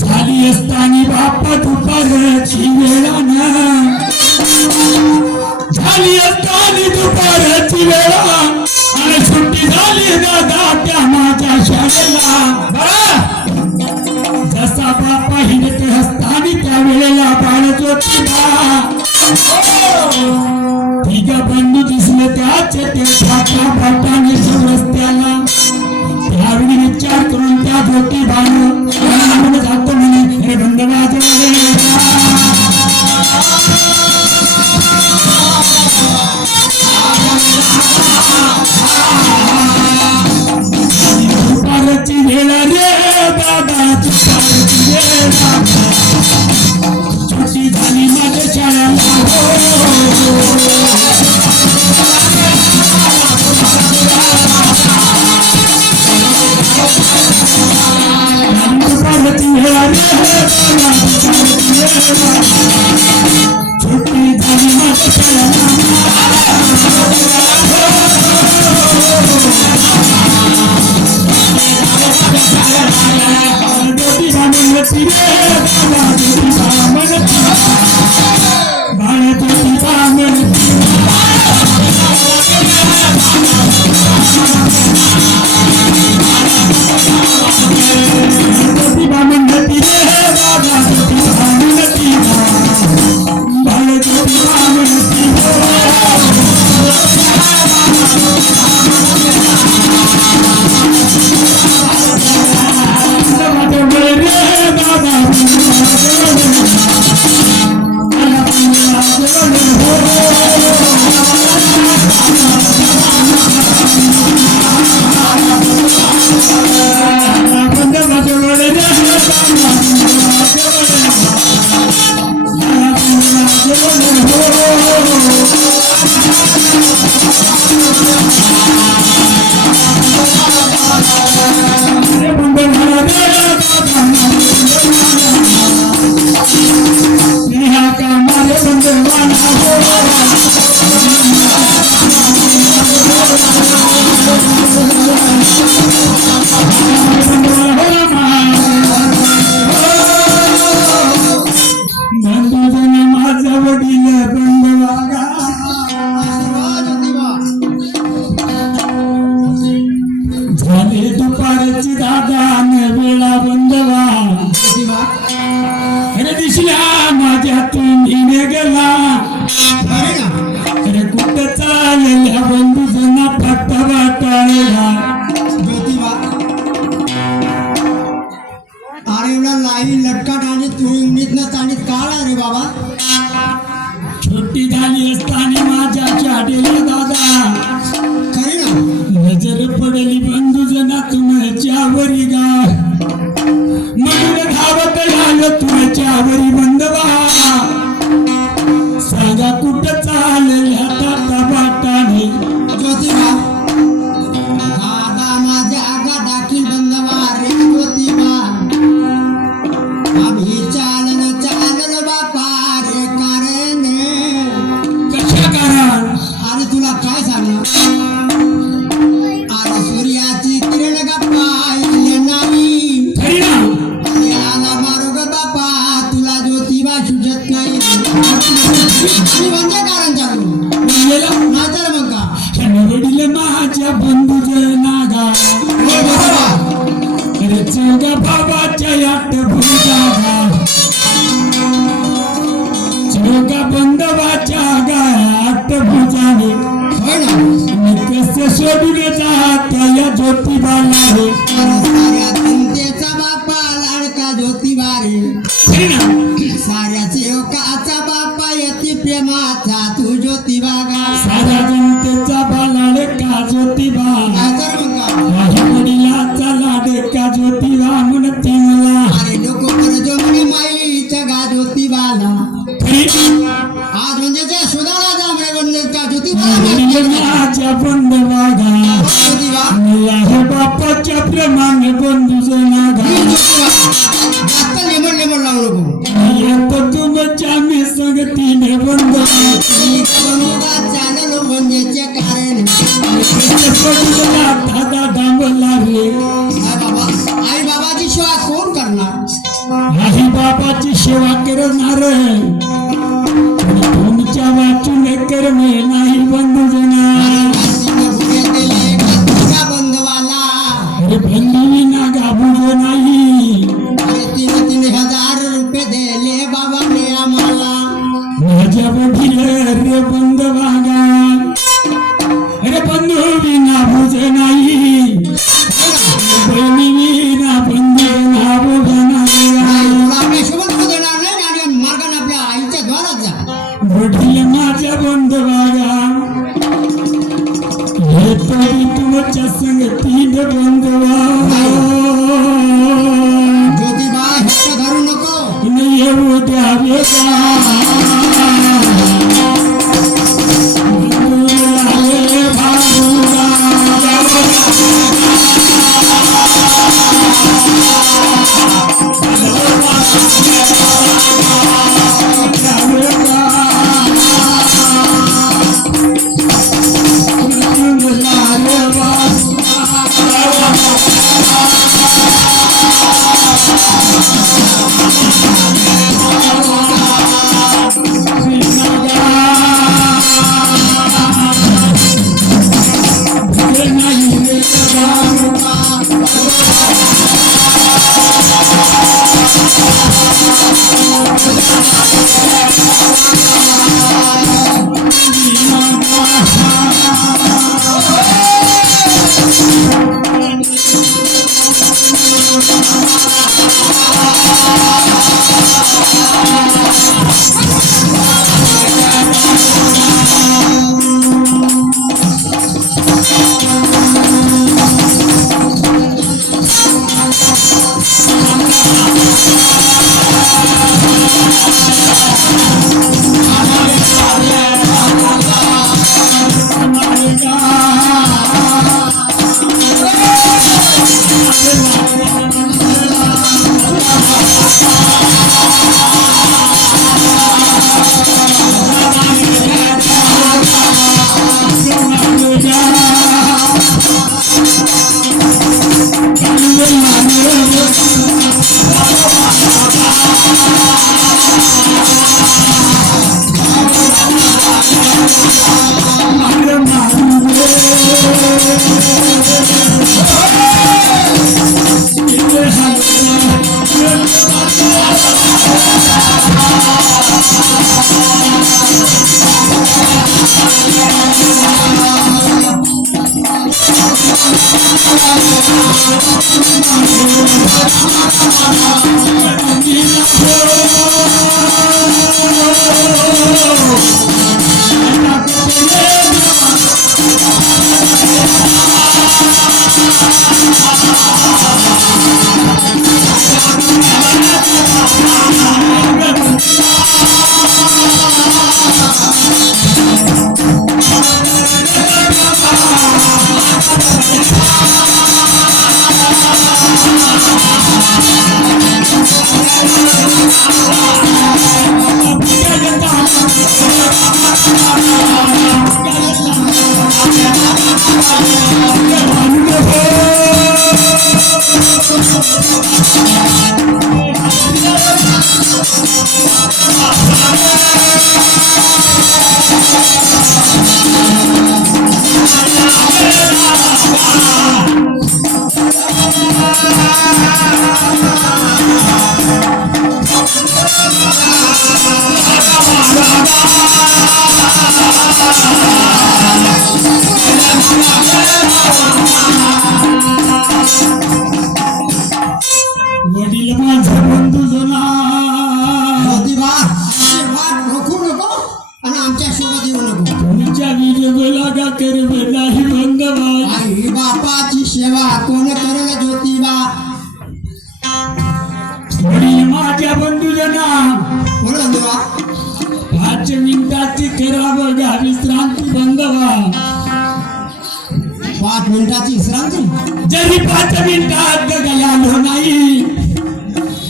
झाली असतानी बाप्पा दुपारची वेळा झाली असतानी दुपारची वेळा आणि सुट्टी झाली दादा त्या माझ्या शाळेला जसा बाप्पा हिंडत असतानी त्या वेळेला बाळच होती ठीक बंधू दिसले त्याचे ते फाटा फाटाने रस्त्याला त्यावेळी विचार करून त्या जोटी बांधून जातो म्हणे हे बंधवाचे दुपारची वेळ रे दादा दुपारची वेळ छोटी झाली माझ्या शाळेला छोटी झाली दुपारची दादा वेळा बंधवा अरे दिसल्या माझ्यातून हिने गेला अरे कुठं चालल्या बंधूजना फक्त वाटाळला अरे एवढा लाई लटकाट आणि तुळीत ताणीत काढा रे बाबा छोटी झाली असताना माझ्या शाळेला दादा खरी ना नजर पडली बंधूजना तुमच्यावरी गा म्हणून धावत आलं तुमच्यावरी बंधवा सांगा कुठं चालल्या ताटा बाटाने ज्योतिबा दादा माझ्या आगा दाखील बंधवा रे ज्योतिबा आम्ही चालल बापा रे कारणे कशा कारण आणि तुला काय सांगणार सूर्याची किरण गप्पा नाही खरी ना आला मारो ग बापा तुला ज्योतिबा सुजत नाही आणि म्हणजे कारण चालू नातर मग का वडील माझ्या बंधूजना गा अरे चौघा बाबाच्या याट भुजागा चौघा बंधवाच्या गायात भुजाने कसे सोडून जात या ज्योतिबाला रे साऱ्या जनतेचा बापा लाडका ज्योतिबा रे साऱ्याचे काचा बापा यती प्रेमाचा तू ज्योतिबा गा साऱ्या जनतेचा बालाडका ज्योतिबा नातर मग का बापाची सेवा करणार तुमच्या वाचून कर्म नाही बंधुजना बंधवाला अरे बंधुविना गाभूज नाही 3,000 रुपये दिले बाबाने आम्हाला माझ्या वडील रे बंधवागा अरे बंधुविना भुज नाही बहिणीविना बंधुविना भुज नाही सोबत देणार नाही आणि मार्गाने आपल्या आईच्या द्वारात जा वडील माझ्या बंधवागा हे तरी तुमच्या संगतीत बंधवा ज्योतिबा हक्क धरू नको नाही येऊ द्यावे वडील माझा बंधू जना ज्योतिबा वाट रोखू नको आणि आमच्या सोबत येऊ नको तुमच्या विजय का करीब नाही बंधवा आई बापाची सेवा कोण करेल ज्योतिबा वडील माझ्या बंधू जना बोला देवा 5 मिनिटाची करावं गा विश्रांती बंधवा 5 मिनिटाची विश्रांती जरी 5 मिनिटात गलालो नाही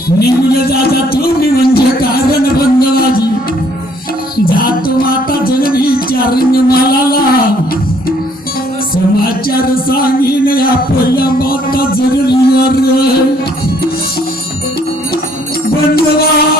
निघून जाता तुम्ही म्हणजे कारण बंधवाजी जातो माता जननीच्या रंगमालाला समाचार सांगीन आपल्या माता जननीवर बंधवा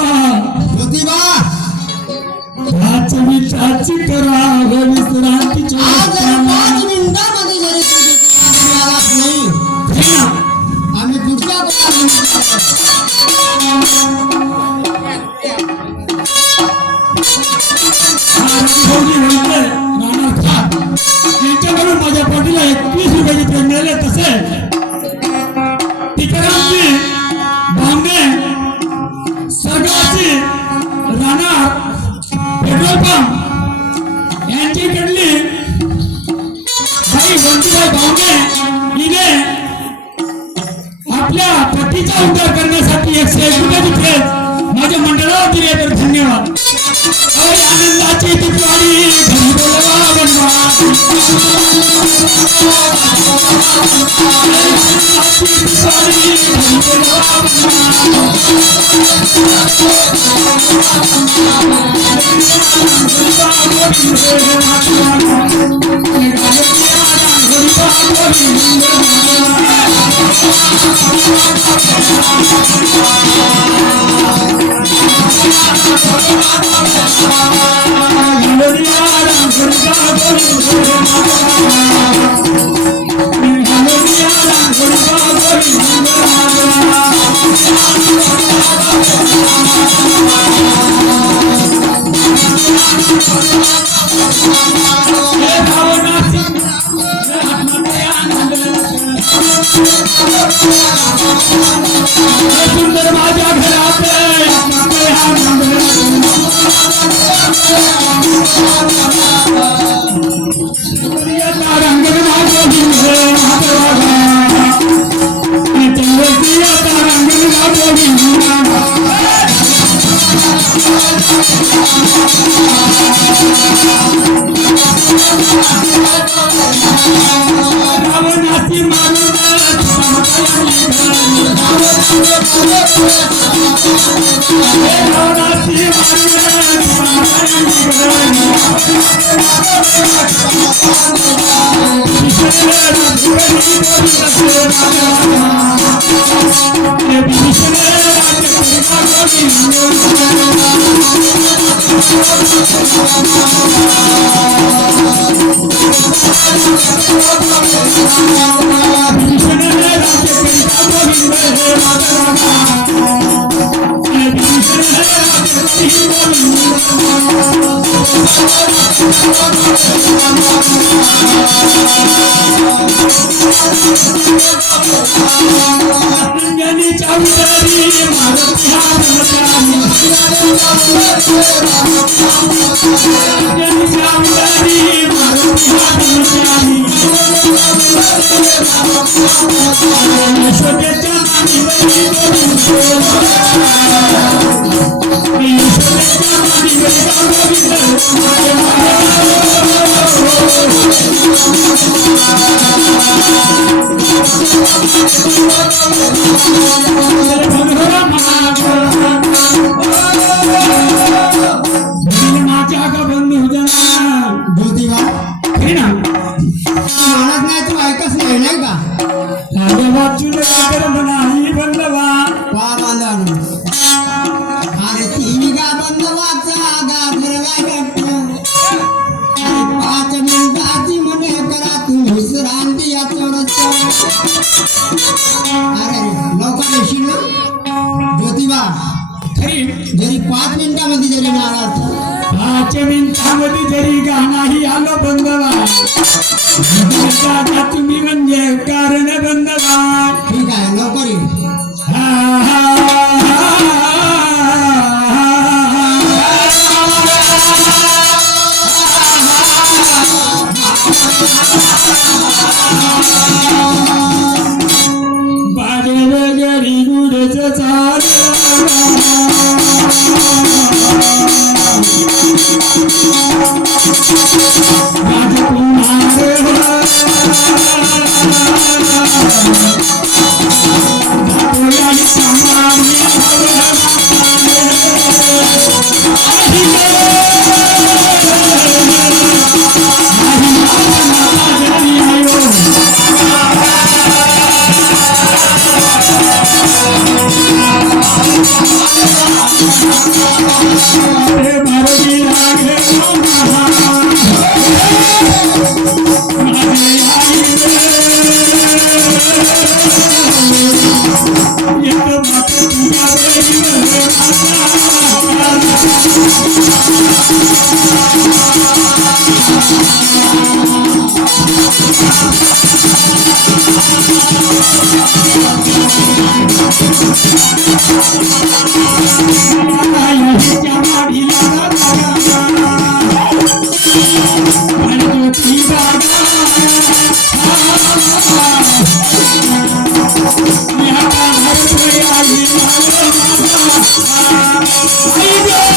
धन्यवाद आनंदाची दिवाळी घरी बोलवा सुंदर माझ्या घरात रंग रावणाची मारून जरी 5 मिनिटांमध्ये जरी नाराज 5 मिनिटांमध्ये जरी गाणाही आलो बंधवा तुम्ही म्हणजे कारण बंधवा ठीक आहे लवकर घरी गुडच चाल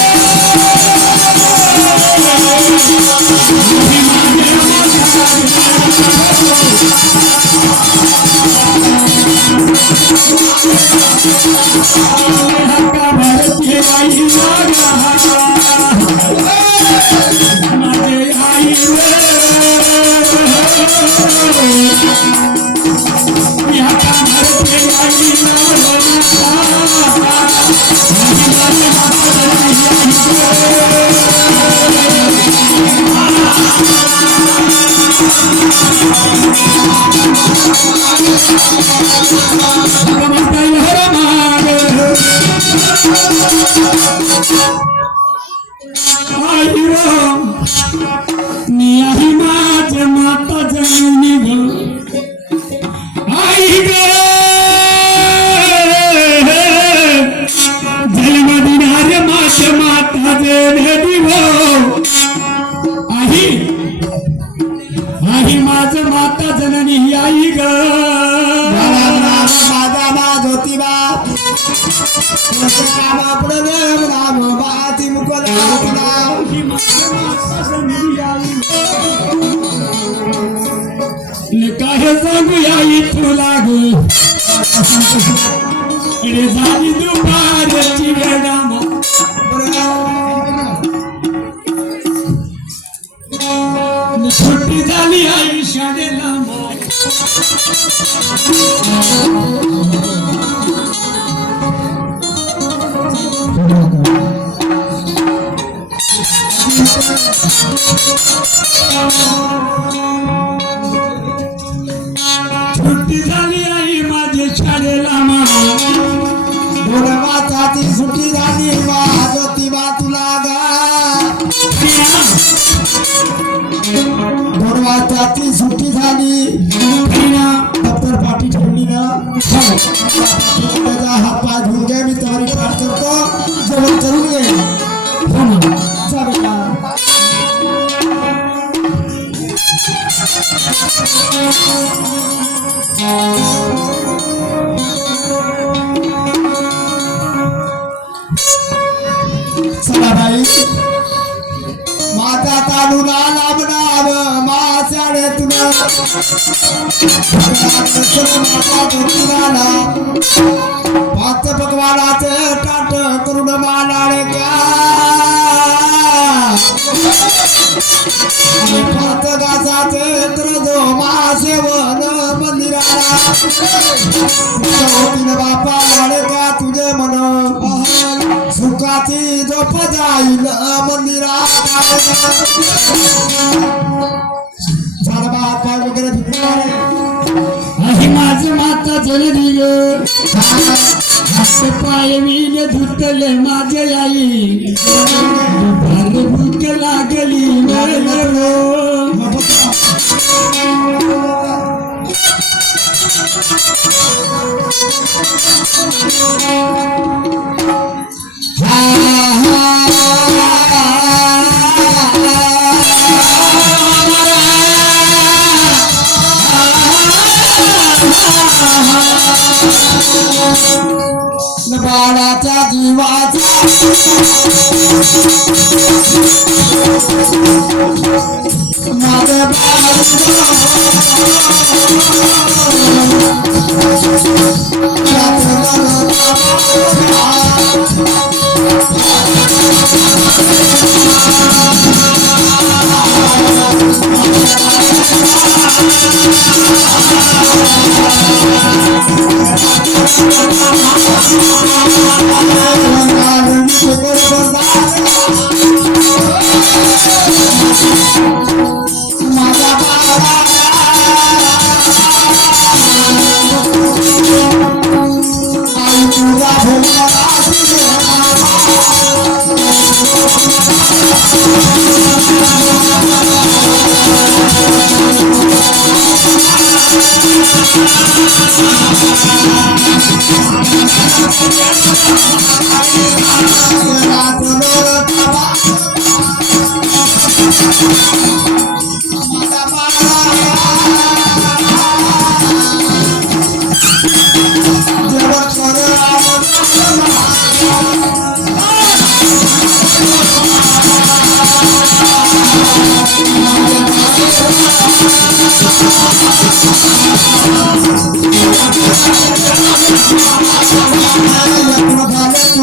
आई आई जागा माझे आई या कामाचे आई माता जननी ग आई ग जन्म दिनारे माझ्या माता जननी ग आई आई माझ माता जननी आई ग माझा बा ज्योतिबा राम आपण राम बाती मुकला आई माझ माता जननी आई काय सांगू आई तुला ग रे झाली दुपारची वेळ सुट्टी झाली आई शाळेला सुट्टी झाली आई माझे शाळेला वाचाची सुट्टी झाली ज्योतिबा तुला गा वाचाची सुट्टी झाली दप्तर पाठी ठेवली ना त्याचा हात पाय धुवून घे मी तयारी पाठ करतो जेवण करून घे चालेल का चला बाई माझा तालुला लांबणार माझ्याकडे तुला माझा धोतीला पाच पकवानाचे ताट करून मानाळे क्या पाच गासाचे त्रदो मासेवन मंदिराला बापा आले का तुझे मन सुखाची झोप जाईल मंदिरात झाड हात पाय वगैरे धुतले आई माझ माता जननी ग हात पाय मीने धुतले माझे आई दुपार भूक लागली बाळाच्या जीवाचा माझ्या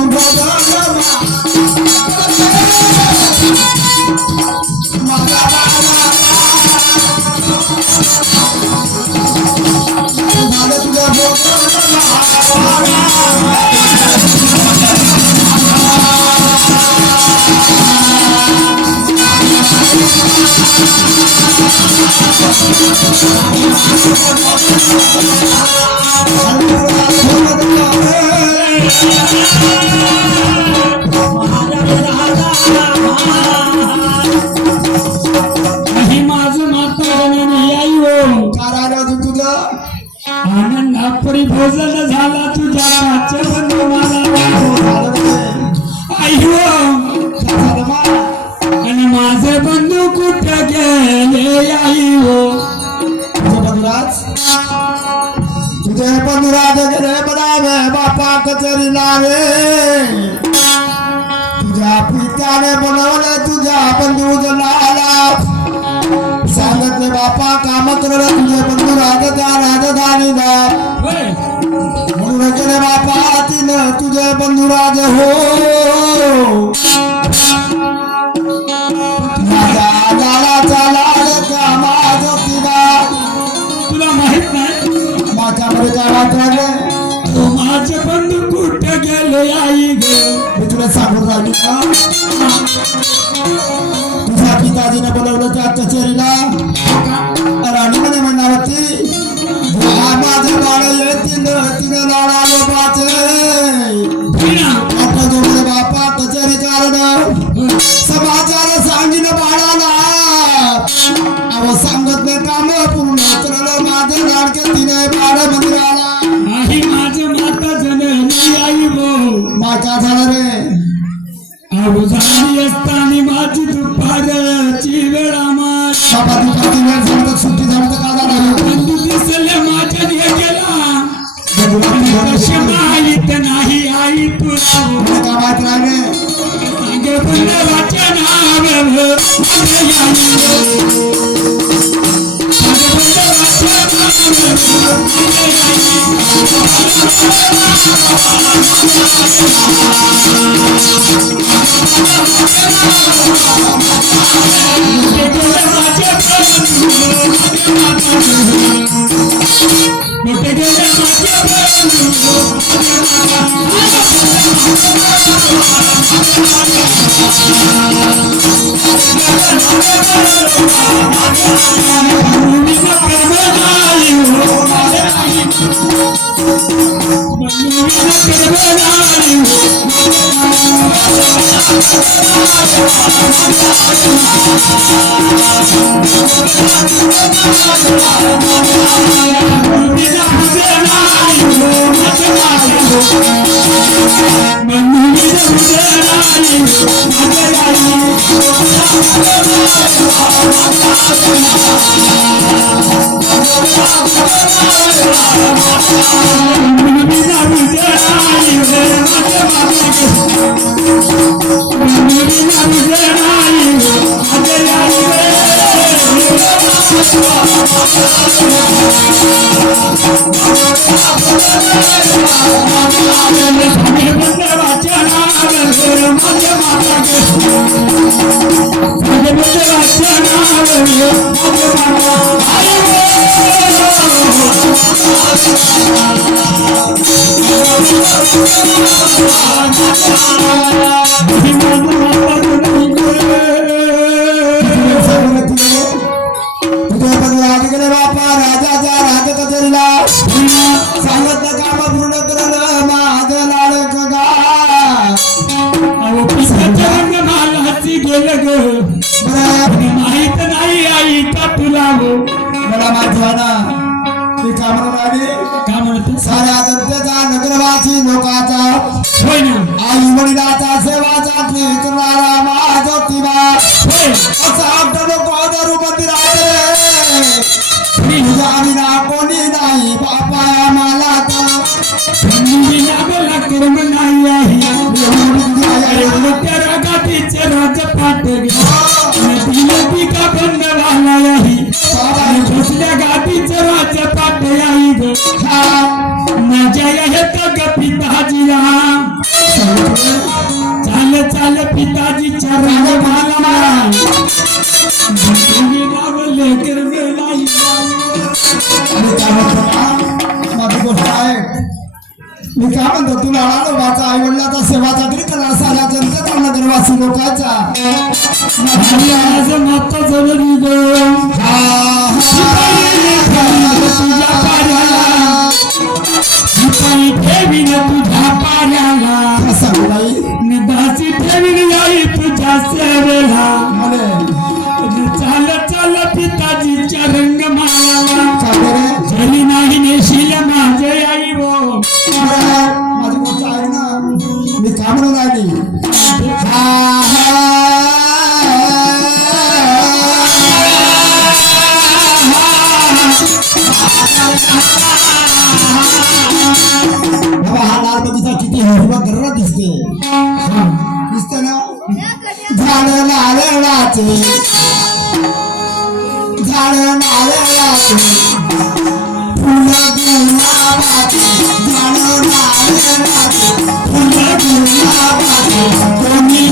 Bye. ही माझं माता जननी आई हो तुझं आनंद परिभोजन झाला तुझ्या पाच बंधू मला आई हो आणि माझे बंधू कुठे गेले आई हो तुझे बंधुराज गेले बनावे बापा कचेरीला रे तुझ्या पित्याने बनवले तुझ्या बंधूजनाला सांगितले बापा काम करले तुझे बंधू राजा राजधानीला होय. म्हणून गेले बापा तिनं तुझे बंधुराज हो माझ्या लालाचा लाल का माझ तिला तुला माहित नाही माझ्यामध्ये काय वाटले तो माझे बंधू कुठे गेले आई ग मी तुला सांगून राहिली का तुझ्या पिताजीने बोलवलं त्या कचेरीला राणी म्हणे म्हणणार होती माझे बाळ येतील तिने लाडा बापाचे आता जो म्हणे बापा कचेरी कारण समाचार सांगिन बाळाला अव सांगत नाही काम पूर्ण करलं माझे लाडके तिने बाळ मंदिराला आई माझे माता जननी आई हो माका झालं रे अहो झाली असताना माझी दुपारची वेळ आम्हाला बाबा दुपारची वेळ झाली तर सुट्टी झाली तर का झालं बंधू दिसले माझ्या हे गेला कशी माहित नाही आई तुला का माहित नाही रे सांगे बंधवाचे नाव माहित नाही आई का तुला मला माहित आहे ना मी का म्हणून आली का म्हणत साऱ्या जनतेचा नगरवासी लोकांचा होय ना आई वडिलाचा सेवाचा करणारा महाज्योतिबा होय असा आपलं लोक दारू मंदिरात तुझ्या विना कोणी नाही बापा आम्हाला मला कर्म नाही आहे मोठ्या रागातीचे राजपाट नदी का बंद वाला आहे दुसऱ्या गाठीचं राजपाट आई ग माझ्या येत ग पिताजीला चाल चाल पिताजीच्या राजमाला लेकर नाही माझी गोष्ट आहे मी काय म्हणतो तुला माझा आई वडिलाचा सेवा चाकरी करणार साऱ्या जनतेचा नगरवासी लोकांचा माझं माता जवळ हा तुझ्या पायाला सांगू बाई निदासी ठेवीन याई तुझ्या सेवेला चाल चाल पिताजीच्या रंग मायाला काय रे झाली नाही नेशील माझे आई वो माझी गोष्ट आहे ना मी का म्हणून राहिली बाबा हा लाल बगीचा किती हिरवा गर्र दिसते दिसते ना झाड नारळाचे झाड नारळाचे फुलं गुलाबाचे झाड नारळाचे फुलं गुलाबाचे कोणी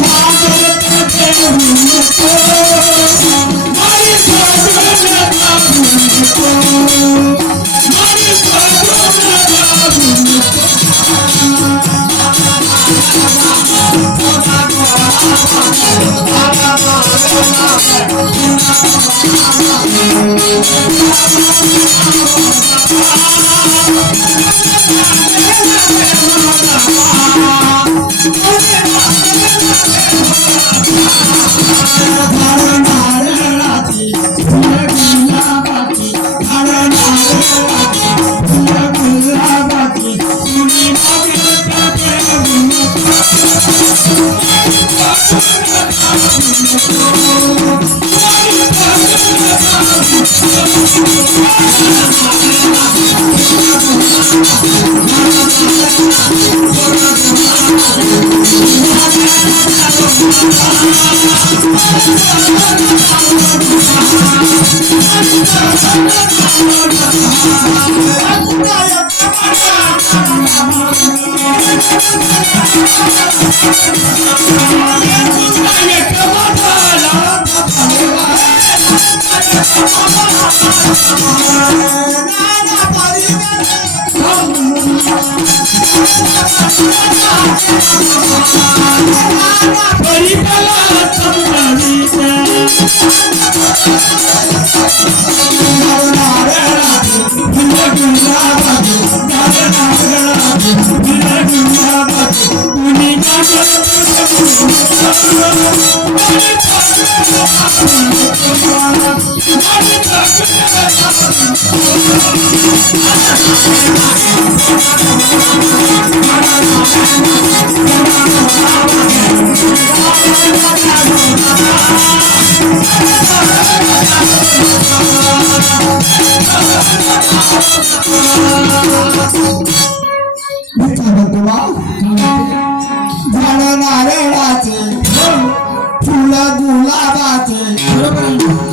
फुलं गुलाबाचे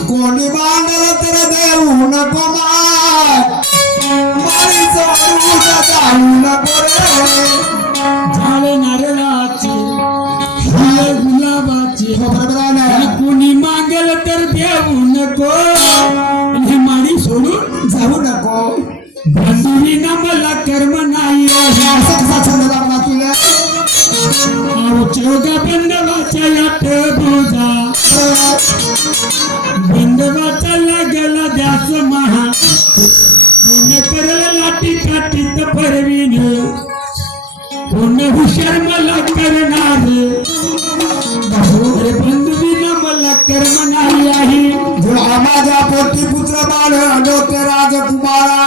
कोणी मांडलं तर देऊ नको मारी जाऊ नको रे झाले नारळाचे फुलं गुलाबाचे बरोबर आहे ना कोणी मागेल तर देऊ नको हे माडी सोडून जाऊ नको बंधुरीनं मला कर्म नाही असा कसा छंद लागला तुला चौघा बंधवाच्या यात बुजा बंधवाचा लागला द्यास महा कोण करल लाटी काटीत परवीन कोण हुशार मला करणार अरे बंधुवीनं मला कर्म नाही आहे जो माझ्या पोटी पुत्र बाळ डोके राजकुमारा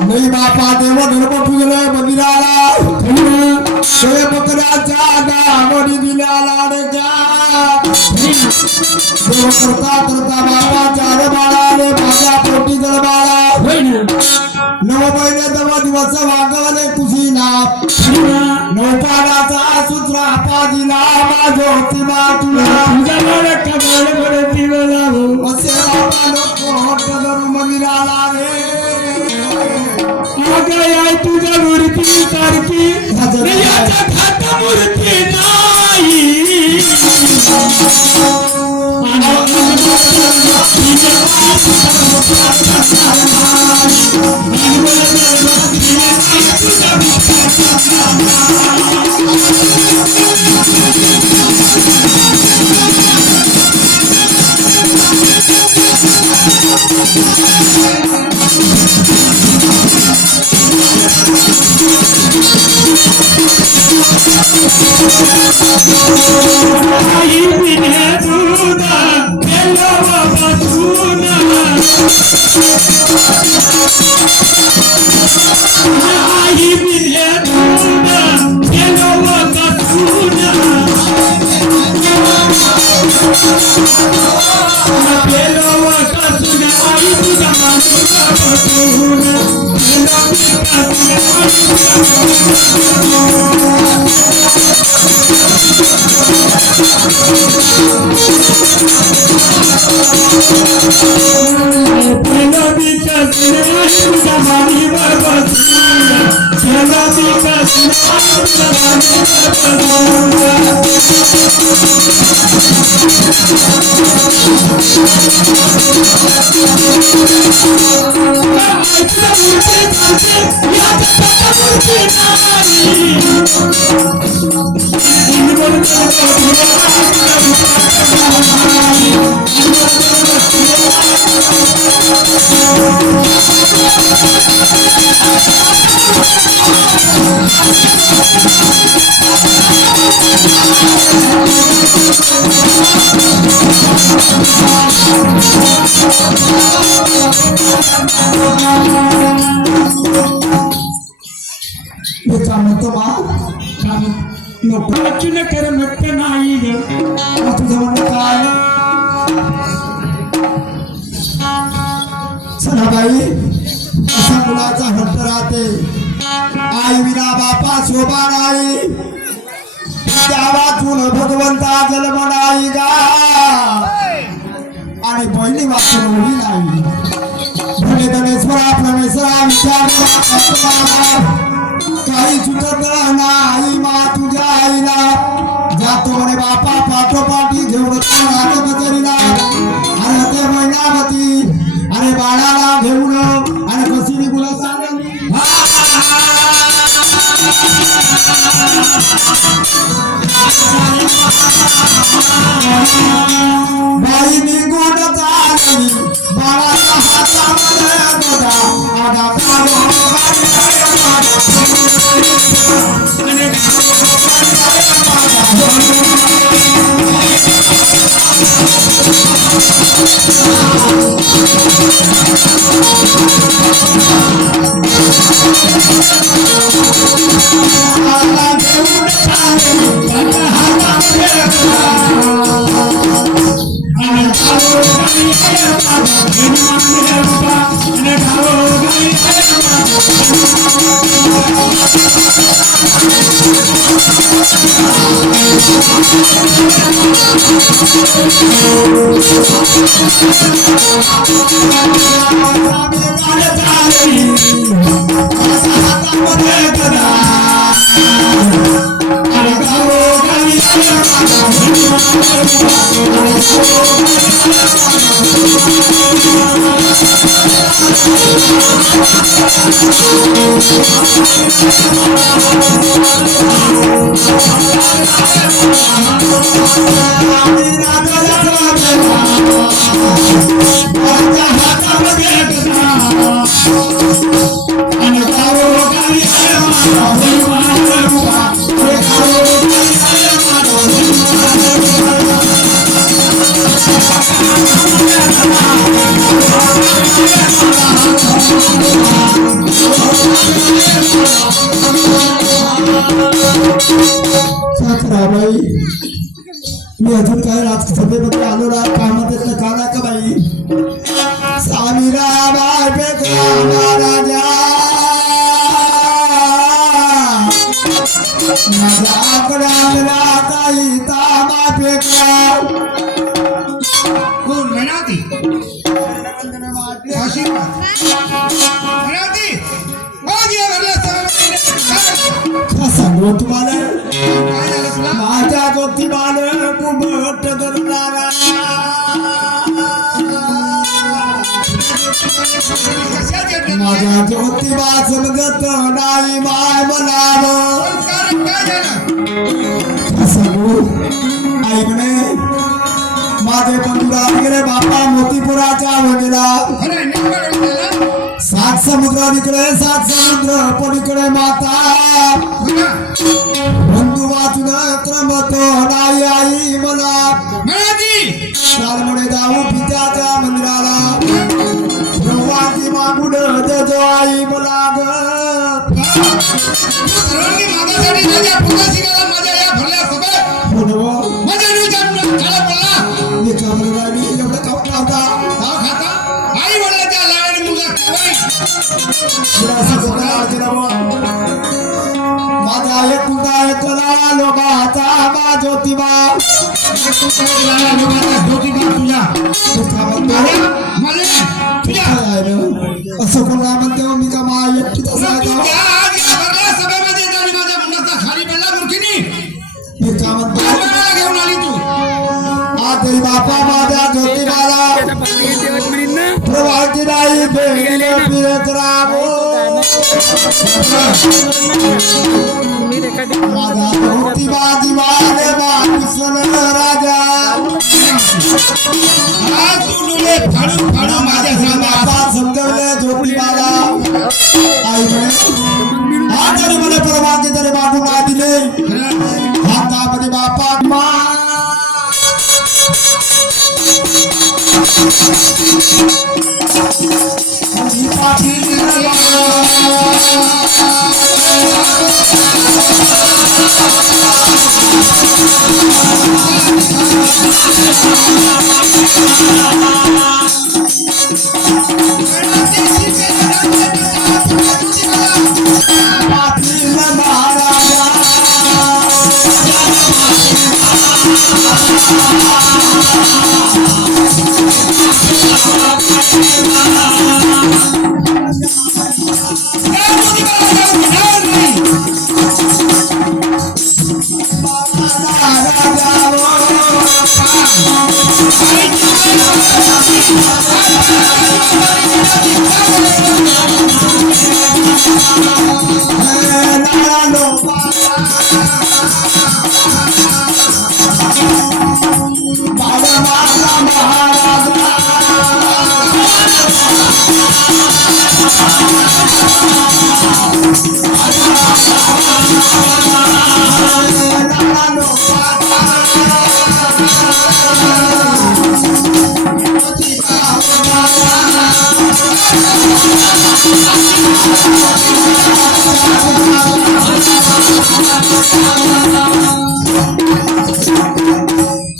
नाही बापा देव धर्म पूजलंय मंदिराला सोय बकऱ्याच्या गावडी दिल्याला देव करता करता बाबा चार बाळाले माझ्या पोटी जर बाळा 9 महिने 10 दिवस वागवले कुशी नाप 9 पाडाचा सूत्र आपा दिला माझो तिमा तुला असे बाबा नको मंदिराला रे तुझ्या मूर्ती सारखी याच्या खाता मूर्ती नाही आई पिणे दूध गेलो बसून आई पिणे दूध गेलो बसून गेलो बसून आई तुझ्या मागून बसून गेलो नको कर मत नाही ग तुझं म्हणणं काय सणाबाई असा मुलाचा हट्ट राहते आई विना बापा शोभा नाही त्या वाचून भगवंता जन्म नाही गा आणि पहिली वाचून होई नाही भले धनेश्वरा परमेश्वरा विचार काही चुकत नाही मा तुझ्या आईला जातो म्हणे बापा पाठोपाठी घेऊन नाटक करीला अरे ते महिनावती अरे बाळाला घेऊन आणि कशी निघून बाई निघून चालली बाळाच्या हातामध्ये आगा मी अजून काय राजसभेमध्ये आलो ना कामात येत का का बाई सामीरा बाय राजा कोण मनाती सांगू तुम्हाला माझ्या ज्योतिबाल कुबट धरणारा माझ्या ज्योतिबा समजत नाही माय मला सांगू आई म्हणे माझे बंधुरा गेले बापा मोतीपुराच्या वगेला खरं नेमकं काय झालं? सात समुद्र इकडे सात समुद्र पलीकडे माता बघा, बंधू वाचून क्रमतो नाही आई मला म्हणाली, चाल म्हणे जाऊ पित्याच्या मंदिराला प्रवाची मागून देजो आई मला ग सर्वांनी माझ्यासाठी माझ्या पुण्याशिकाला माझ्या या भरल्या सभेत हो ना हो? माझ्या न्यूजच्या झाला बोलला. मी कामलं नाही, मी एवढं खाऊ खावता नाव खाता आई वडिलांच्या लाडाने मुलगा कवई. तुला असं स्वतःला केलं बुवा. माझा एकुलता एकला लोकाचा बा ज्योतिबा लाला लोकांचा ज्योतिबा तुझ्या तू का म्हणतो? मला तुझ्या काय रे? असं कोणा म्हणते हो? मी का मा एकटीच मग तू असायचो? त्या आज या भरल्या सभेमध्ये येत आणि माझ्या मुलाचा खाली पडला मूर्खिनी. मी का म्हणतो? कोणाला घेऊन आली तू? आज तरी बापा माझ्या ज्योतिबाला प्रवाची नाही बेले फिरत राहो माझा ज्योतिबा दिवाने बापुसन राजा आज तू डोळे फाडून फाडून माझ्या सामने बाबा समजवले ज्योतिबाला आई म्हणे आज जरी मला परवानगी तरी बाबू ना दिले हातामध्ये बापा मा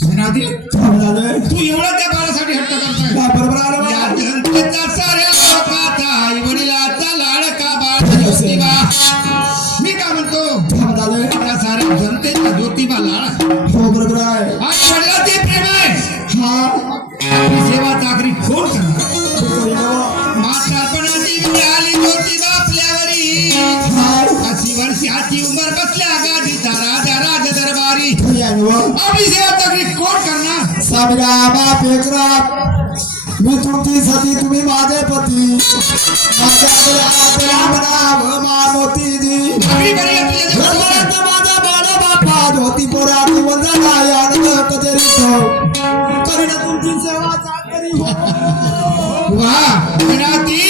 धनादी, तू एवढं त्या बाळासाठी हट्ट करतोय. बरोबर आलं या बा? जनतेचा साऱ्या लोकांचा आई-वडिलाचा लाडका बाळ ज्योतिबा. मी काय म्हणतो, आपल्या साऱ्या जनतेचा ज्योतिबा लाड हो बरोबर आहे आई-वडिलाचे प्रेम आहे. हा आपली सेवा चाकरी कोण करणार? करी ना. म्हातारपणाची वेळ आली ज्योतिबा आपल्यावरी. हाय 80 वर्षाची उंबर बसल्या गादीचा राजा राज दरबारी. करी आहे ना. आपली सेवा चाकरी कोण करणार? सामिरा बाप एकरात मी तुमची सती तुम्ही माझे पती माझ्या नाव मानोती दी चाकरी करी आपल्या धर्मात माझा बाळा बापा धोती पोराची वंदना यानंद कजेरी करीन तुमची सेवा चाकरी वा विनाती,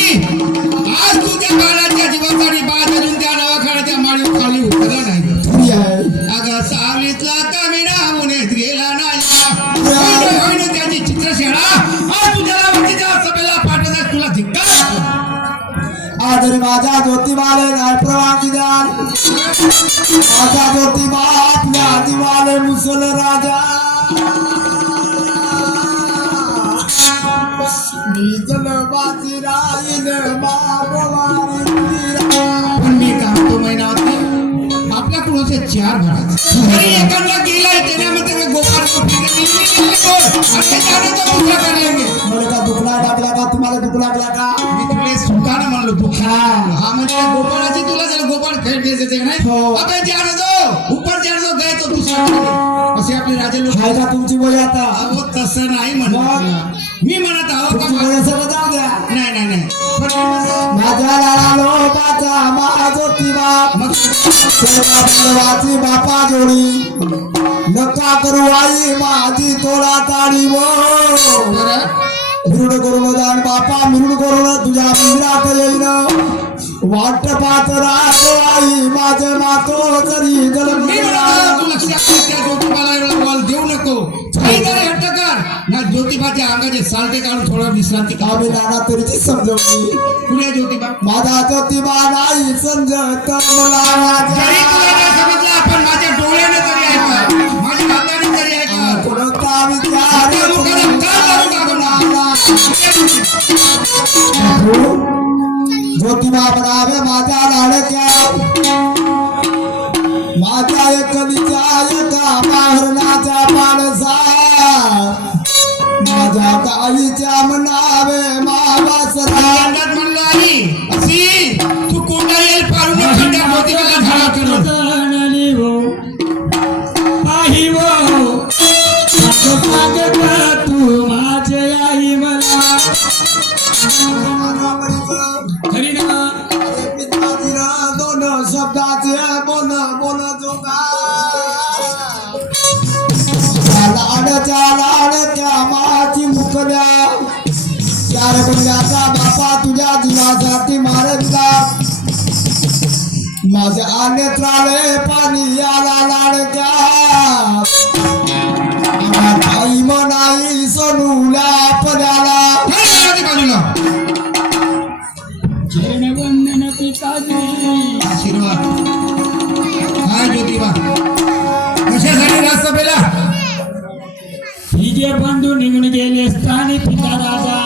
आज तुझ्या बाळाच्या जीवासाठी बाद अजून त्या दवाखान्याच्या माळीव खाली उतरला नाही. करी आहे अगं सावलीतला कामिना उन्हेत गेला नाही. होईन त्याची चित्रशेळा आज तुझ्या वतीच्या सभेला पाठवण्यास तुला धिक्कार. आदर माझ्या ज्योतिबाले नाही परवानगी द्याल माझा ज्योतिबा आपल्या दिवाले मुसल राजा मी जलबाजी राहीन मागवारी पण मी का म्हणतो महिनावती, आपल्या कुणाचे 4 घरात तरी एखादा गेलाय त्याच्यामध्ये गोपाळ मला का दुख नाही लागला का तुम्हाला दुख लागला का मी तुला सुखानं म्हणलो तू हा. हा म्हणजे गोपाळाची तुला जरा गोपाळ खेळ द्यायचे नाही. हो. अबे जान दो ऊपर जान दो गए तो दुसरा असे आपले राजे लोक. आहे का तुमची वय आता अहो तसं नाही म्हणत मग? मी म्हणत आहो का तुमची वय सगळं जाऊ द्या नाही नाही नाही पण मी म्हणतो, माझ्या लाला लोकाचा मा ज्योतिबा मग सेवा बंधवाची बापा जोडी नका करू आई माझी तोला ताळी वो मिरुड करून दान बापा मिरुड करून तुझ्या मंदिरात येईन वाट पाहत राहतो आई माझे मातो जरी जलम मी म्हणाला, तू लक्षात ठेव, त्या ज्योतिबाला एवढा बॉल देऊ नको. काहीतरी हट्ट कर ना. ज्योतिबाच्या अंगाचे सालटे काढून थोडा विश्रांती का. आम्ही नाना तरीची समजवली कुठे ज्योतिबा? माझा ज्योतिबा नाही समजत मला जरी तुला नाही समजला, पण माझ्या डोळ्याने तरी ऐका, माझ्या हाताने तरी ऐका. कोणता विचार त्या लोकांना का लावू का म्हणा? ज्योतिबा बनावे माझ्या लाडक्या माझ्या एकलीच्या एका माहरणाच्या पाणसा माझ्या गाईच्या म्हणावे मावासरा अंदाज म्हणलो आई अशी तू कोणता येईल पाडू नको त्या ज्योतिबाला झाडा करून. जाणली हो आई हो सांगत तू माझे आई मला खरी ना दोन शब्दाचे बोल बोल लाडच्या माची मुकल्या चार बंड्याचा बापा तुझ्या जीवासाठी मारला माझ्या नेत्राले पाणी आला लाडक्या आई मनाई सोनूला पड्याला बाजूला वंदन पिताजी आशीर्वाद. काय ज्योतिबा कशासाठी राजसभेला? ही जे बंधू निघून गेले स्थानी पिता राजा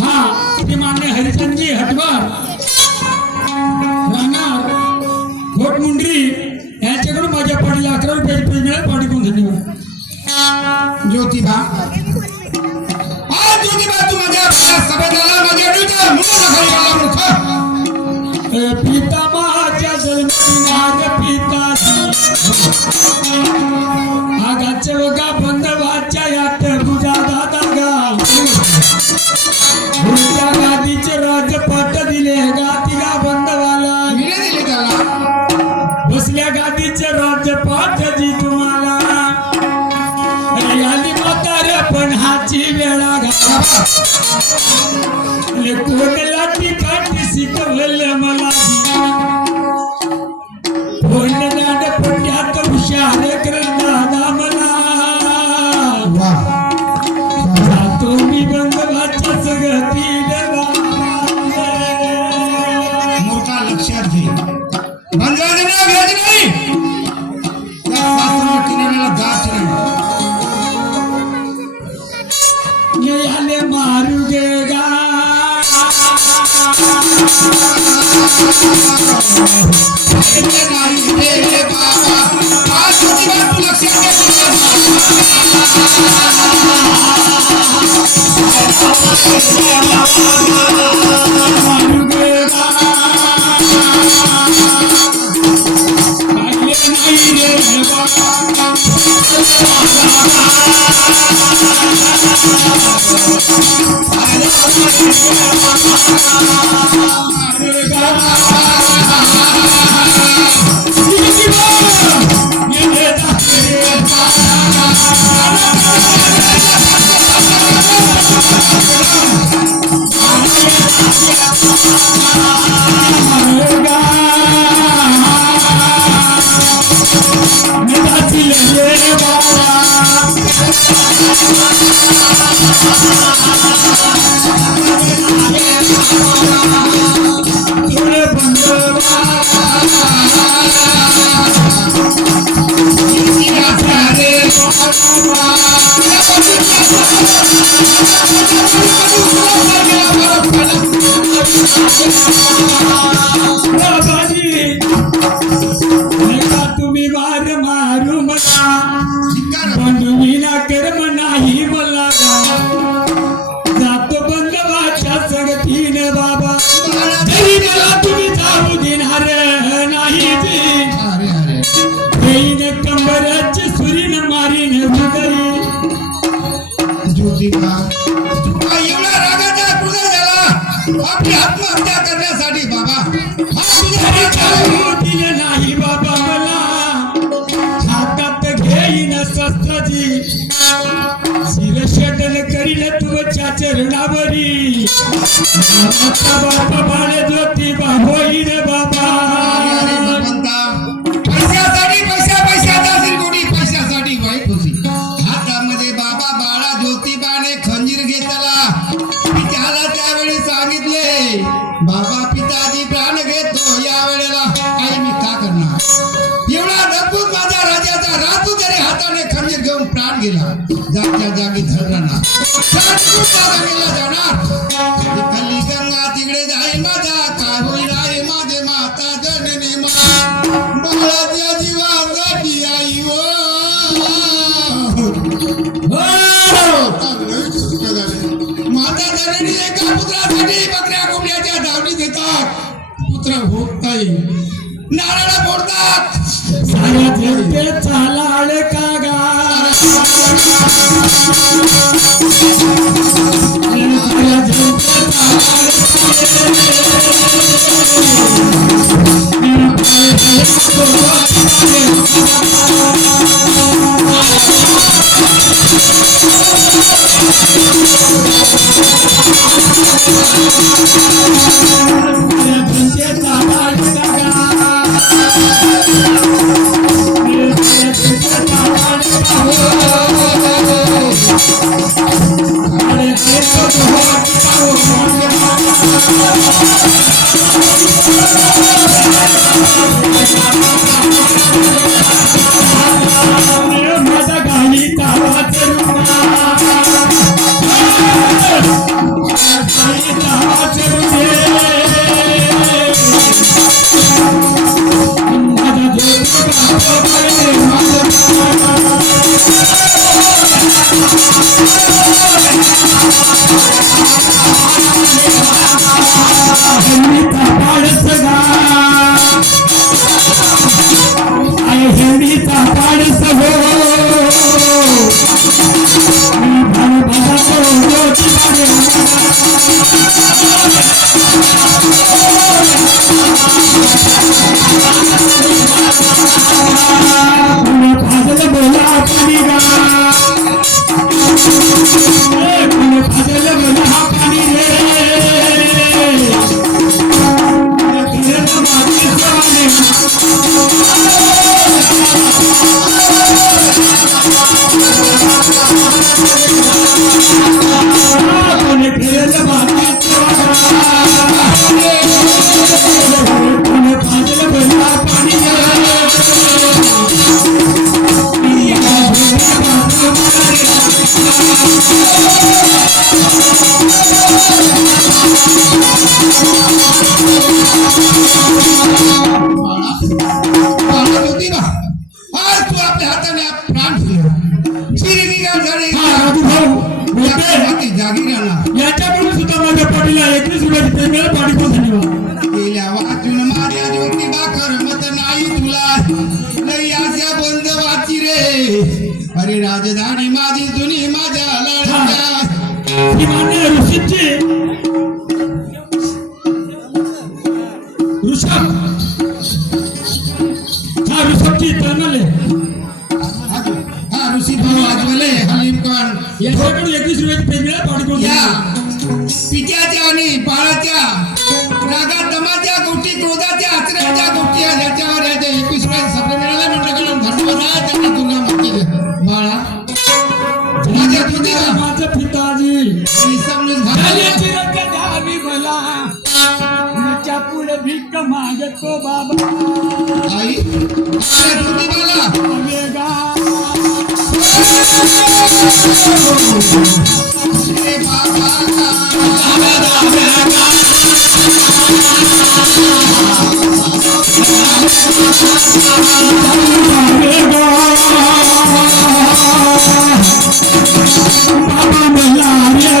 हा श्रीमान्य हरिचंदजी हटवार राहणार घोटमुंडरी यांच्याकडून माझ्या पाडीला 11 रुपयाची पेज मिळाली. पाडी कोण धन्यवाद. ज्योतिबा आज ज्योतिबा तू माझ्या सभेत आला, माझ्या विरुद्ध मुलं खाली आला मूर्ख. पिता माझ्या जन्मनाग पिताजी आगाचे वगा बंधवाच्या यात तुझा दादा गा तुझ्या गादीचे राजपट दिले गातीगा बंधवाला मिळे दिले त्याला. बसल्या गादीचे राजपाट जी तुम्हाला याली म्हातारे पण हाची वेळा घाला कोणला ठिकाणी शिकवलं मला कोण दाड पट्यात हुशार दादा मला जातो मी बंधवाच्या सगती मोठा लक्षात घे. बंधवाने नाव घ्यायचं नाही. त्या शास्त्राला किनाऱ्याला जायचं नाही. आले मारू गे गा नाही रे बाबा. आज ज्योतिबा तू लक्षात मारू गे गा आले नाही रे बाबा तुम्ही वार मारू मला बंधुविना कर्म नाही मला जातो बंधवाच्या संगतीने बाबा तरी मला तुम्ही जाऊ देणार नाही देईन कंबराची सुरीन मारीन हृदय ज्योतिबा तू एवढा रागाचा कुठे झाला? आपली आत्महत्या करण्यासाठी बाबा हा तुझ्या करू दिले नाही बाबा मला हातात घेईन शस्त्राची शिरशेदन करील तुझ्या चरणावरी आता बाबा बाळे ज्योतिबा होईन बाबा अरे भगवंता, पैशाचा श्रीकोटी पैशासाठी वाईट होती. हातामध्ये बाबा बाळा ज्योतिबाने खंजीर घेतला. मी त्याला त्यावेळी सांगितले बाबा पिताजी प्राण घेतो या वेळेला आई मी का करणार. एवढा अद्भुत माझ्या राजाचा राजू तरी हाताने खंजीर घेऊन प्राण गेला. जागच्या जागी धरणार गंगेला जाणार. कली गंगा तिकडे जाई माझा काय होईल आहे माझे माता जननी मा बाळाच्या जीवासाठी आई हो. माता जननी एका पुत्रासाठी बकऱ्या कोंबड्याच्या धावणी देतात. पुत्र होत नाही नारळ फोडतात. साऱ्या जनतेचा लाड कागा साऱ्या जनतेचा माझा गाली तावाच याच्याकडून सुद्धा माझ्या पाठीला 21 रुपयाची पेमेंट पाठी पोहोचली. गेल्या वाचून माझ्या ज्योतिबा करमत नाही तुला लई आशा बंद वाची रे. अरे राजधानी माझी जुनी माझ्या लाडक्या ही मान्य ऋषीची ऋषभ हा ऋषभची तनले हा ऋषी भाऊ आजवले हलीम खान याच्याकडून 21 रुपयाची पेमेंट पाठी पोहोचली. पित्याच्या आणि बाळाच्या रागात दमाच्या गोष्टी क्रोधाच्या आचरणाच्या गोष्टी याच्यावर याच्या 21 रुपये सप्रे मिळाले म्हणलं धन्यवाद त्यांना तुला म्हणते बाळा माझ्या ज्योतिबा माझं पिताजी समजून झाल्याची रंग द्यावी मला त्याच्या पुढे भिक्क मागतो बाबा आई माझ्या ज्योतिबाला वेगा हे बाबा बाबा मला रे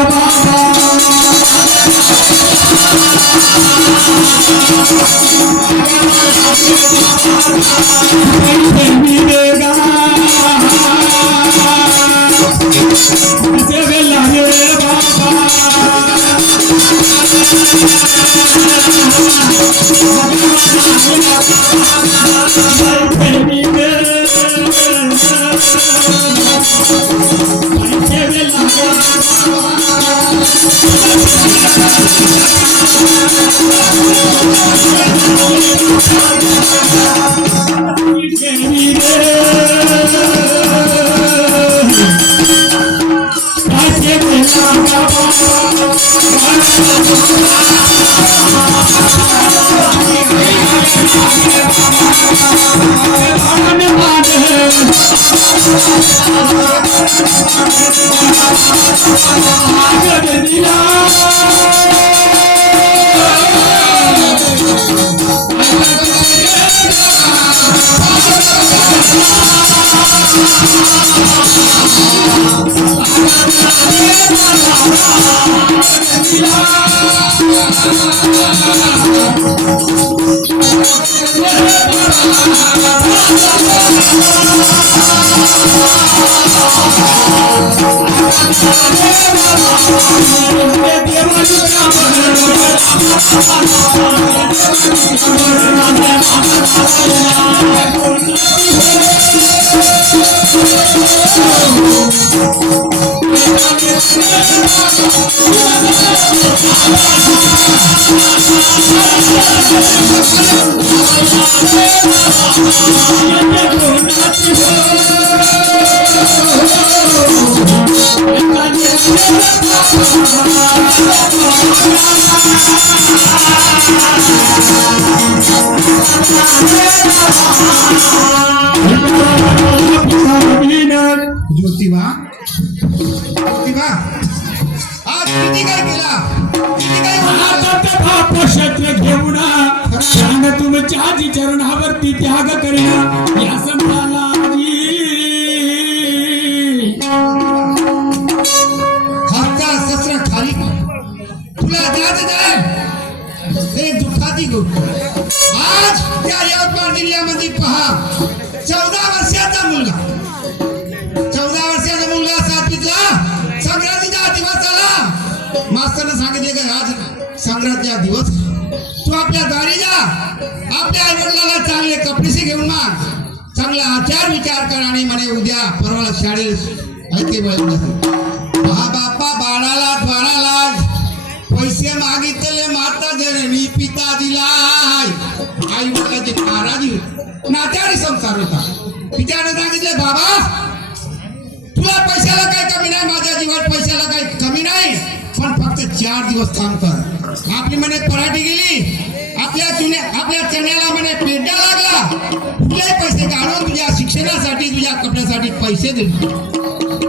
बाबा वेगा रे बाबा देवी रे काचे देना ज्योतिबा ज्योतिबा आज किती काय केला किती काय म्हणला? शस्त्र घेऊन सांग तुमच्या चरणावरती त्याग करीना या समजाला हातचा शस्त्र खाली तुला जायचं जाय हे दुःखाची गोष्ट. आज त्या यवतमाळ जिल्ह्यामध्ये पहा 14 वर्षाचा मुलगा 14 वर्षाचा मुलगा सातवीतला संक्रांतीचा दिवस आला. मास्तरने सांगितले का आज संक्रांतीचा दिवस तू आपल्या दारी जा आपल्या आई वडिलांना चांगले कपडेसे घेऊन माग चांगला आचार विचार कर आणि म्हणे उद्या परवाला शाळेत ऐके पहा बापा बाळाला द्वाराला पैसे मागितले माता जननी पिता दिलाय आई वडिलांचे नाराजी नात्याने संसार होता. पित्याने सांगितले बाबा तुला पैशाला काही कमी नाही माझ्या जीवात पैशाला काही कमी नाही पण फक्त 4 दिवस काम कर. आपली म्हणे पराठी गेली आपल्या चण्याला म्हणे पेटा लागला तुला पैसे काढून तुझ्या शिक्षणासाठी तुझ्या कपड्यासाठी पैसे दिले.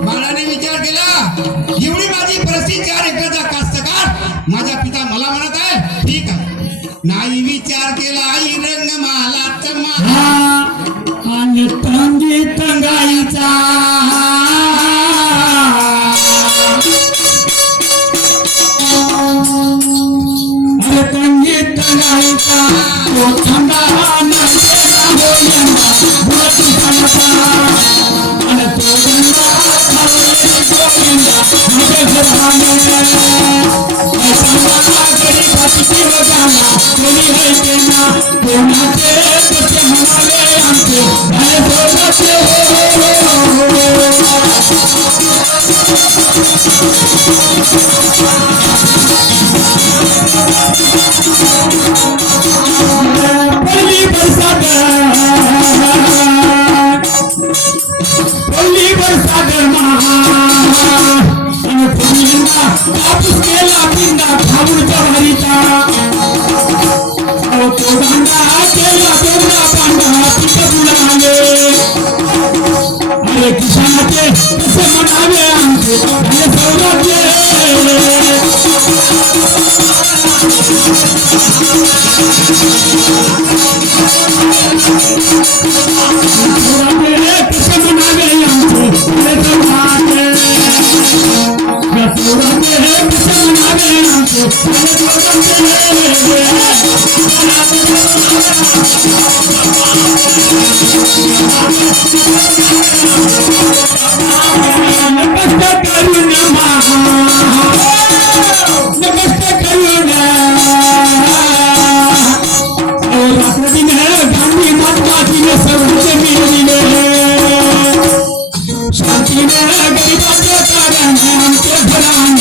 बाळाने विचार केला एवढी माझी परिस्थिती 4 एकराचा कास्तकार माझा पिता मला म्हणत आहे ठीक आहे. नाही विचार केला आई रंग मालाच आणि तंगी तंगाईचा अरे तंगी तंगाईचा तो थंडा शांती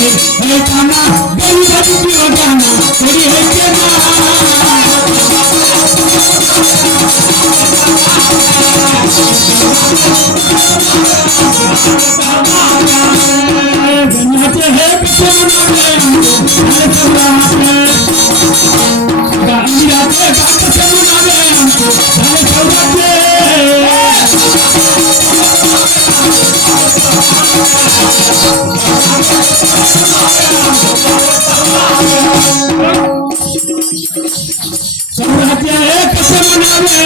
हे काना गरीबाची जीवदाना तरी हे गंगाचे हे कसे म्हणाले अरे सौराचे गांधीराचे कसे म्हणाले अरे सौराचे सौराचे हे कसे म्हणाले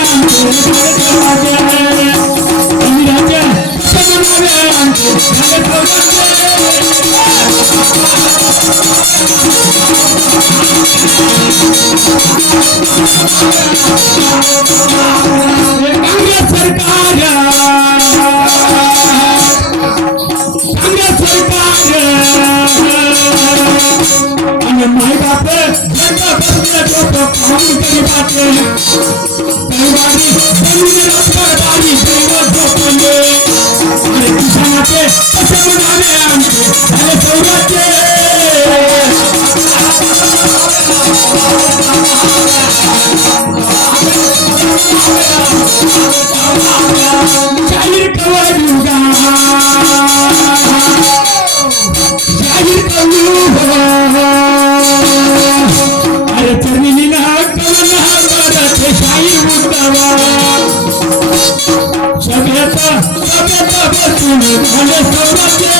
गांधीराचे कसे म्हणाले अरे कांग्रेस सरकार आणि माई बाप जनता बसले तो काम करी पाते काही बारी जमीन सरकारी दैवत झोपले आणि किसानाचे कसे म्हणाले आमचे झाले सौराचे जाहीर कवर युगा जाहीर करू अरे चरणीला कवना करत शाहीर मुद्दावा सभ्यत बसून झाले सौराचे